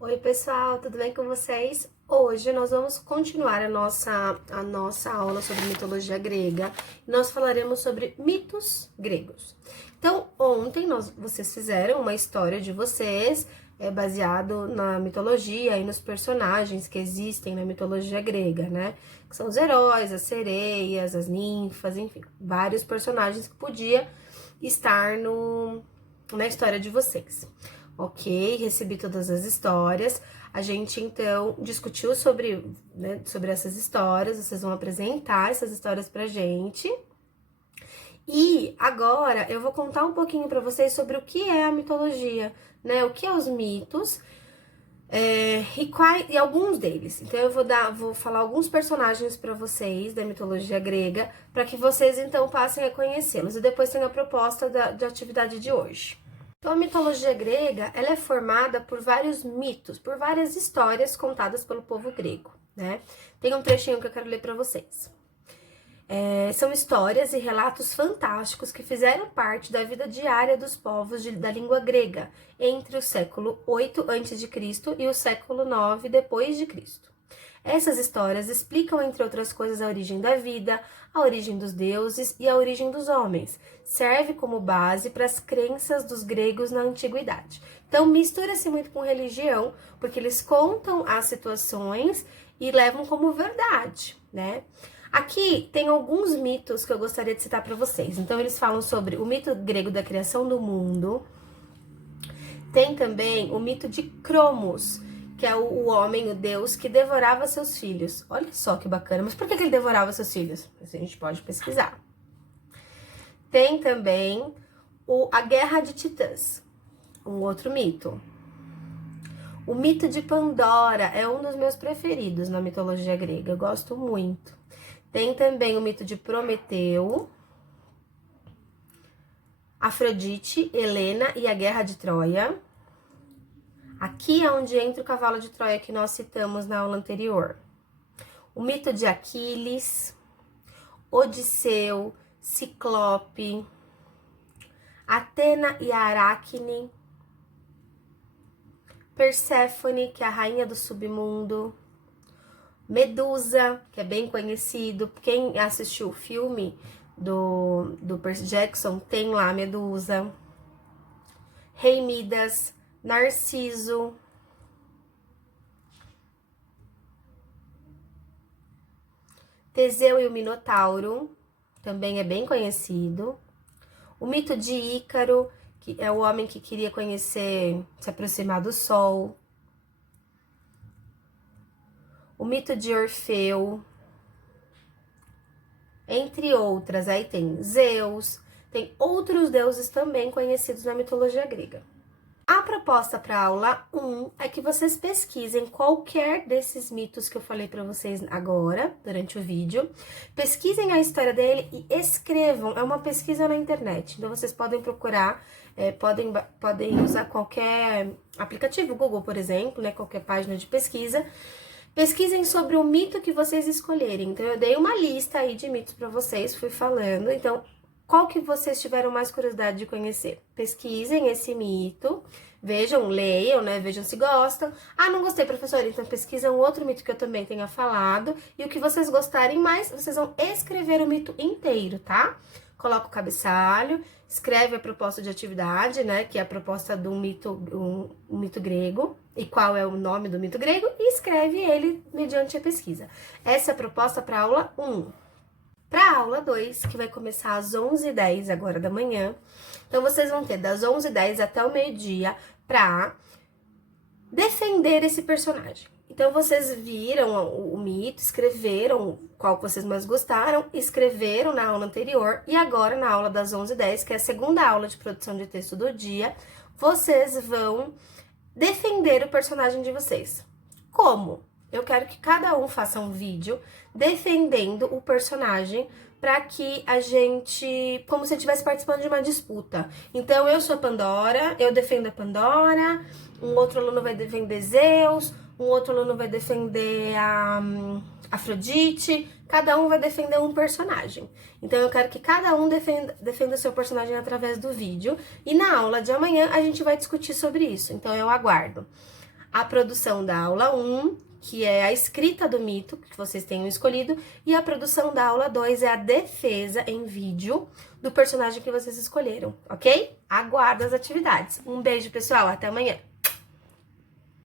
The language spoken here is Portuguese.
Oi, pessoal, tudo bem com vocês? Hoje nós vamos continuar a nossa aula sobre mitologia grega. Nós falaremos sobre mitos gregos. Então, ontem vocês fizeram uma história de vocês, baseado na mitologia e nos personagens que existem na mitologia grega, né? Que são os heróis, as sereias, as ninfas, enfim, vários personagens que podia estar na história de vocês. Ok, recebi todas as histórias. A gente então discutiu sobre essas histórias. Vocês vão apresentar essas histórias pra gente. E agora eu vou contar um pouquinho pra vocês sobre o que é a mitologia, né? O que é os mitos e alguns deles. Então eu vou falar alguns personagens pra vocês da mitologia grega, para que vocês então passem a conhecê-los. E depois tem a proposta de atividade de hoje. Então, a mitologia grega, ela é formada por vários mitos, por várias histórias contadas pelo povo grego, né? Tem um trechinho que eu quero ler para vocês. São histórias e relatos fantásticos que fizeram parte da vida diária dos povos da língua grega, entre o século 8 a.C. e o século 9 depois de Cristo. Essas histórias explicam, entre outras coisas, a origem da vida, a origem dos deuses e a origem dos homens. Serve como base para as crenças dos gregos na antiguidade. Então, mistura-se muito com religião, porque eles contam as situações e levam como verdade, né? Aqui tem alguns mitos que eu gostaria de citar para vocês. Então, eles falam sobre o mito grego da criação do mundo. Tem também o mito de Cromos, que é o homem, o deus, que devorava seus filhos. Olha só que bacana. Mas por que ele devorava seus filhos? Isso a gente pode pesquisar. Tem também a Guerra de Titãs, um outro mito. O mito de Pandora é um dos meus preferidos na mitologia grega. Eu gosto muito. Tem também o mito de Prometeu, Afrodite, Helena e a Guerra de Troia. Aqui é onde entra o cavalo de Troia que nós citamos na aula anterior. O mito de Aquiles, Odisseu, Ciclope, Atena e Aracne, Perséfone, que é a rainha do submundo, Medusa, que é bem conhecido. Quem assistiu o filme do Percy Jackson tem lá a Medusa. Rei Midas, Narciso, Teseu e o Minotauro, também é bem conhecido. O mito de Ícaro, que é o homem que queria conhecer, se aproximar do Sol. O mito de Orfeu, entre outras. Aí tem Zeus, tem outros deuses também conhecidos na mitologia grega. A proposta para a aula 1 é que vocês pesquisem qualquer desses mitos que eu falei para vocês agora, durante o vídeo. Pesquisem a história dele e escrevam. É uma pesquisa na internet, então vocês podem procurar, podem usar qualquer aplicativo, Google, por exemplo, né, qualquer página de pesquisa. Pesquisem sobre o mito que vocês escolherem. Então, eu dei uma lista aí de mitos para vocês, fui falando. Então, qual que vocês tiveram mais curiosidade de conhecer? Pesquisem esse mito, vejam, leiam, né? Vejam se gostam. Ah, não gostei, professora, então pesquisem um outro mito que eu também tenha falado. E o que vocês gostarem mais, vocês vão escrever o mito inteiro, tá? Coloca o cabeçalho, escreve a proposta de atividade, né? Que é a proposta do mito, um mito grego. E qual é o nome do mito grego? E escreve ele mediante a pesquisa. Essa é a proposta para a aula 1. Para a aula 2, que vai começar às 11h10 agora da manhã. Então, vocês vão ter das 11h10 até o meio-dia para defender esse personagem. Então, vocês viram o mito, escreveram qual que vocês mais gostaram, escreveram na aula anterior e agora na aula das 11h10, que é a segunda aula de produção de texto do dia, vocês vão defender o personagem de vocês. Como? Eu quero que cada um faça um vídeo defendendo o personagem para que a gente, como se estivesse participando de uma disputa. Então, eu sou a Pandora, eu defendo a Pandora, um outro aluno vai defender Zeus, um outro aluno vai defender a Afrodite, cada um vai defender um personagem. Então, eu quero que cada um defenda o seu personagem através do vídeo. E na aula de amanhã, a gente vai discutir sobre isso. Então, eu aguardo a produção da aula 1, que é a escrita do mito, que vocês tenham escolhido, e a produção da aula 2 é a defesa em vídeo do personagem que vocês escolheram, ok? Aguardo as atividades. Um beijo, pessoal, até amanhã!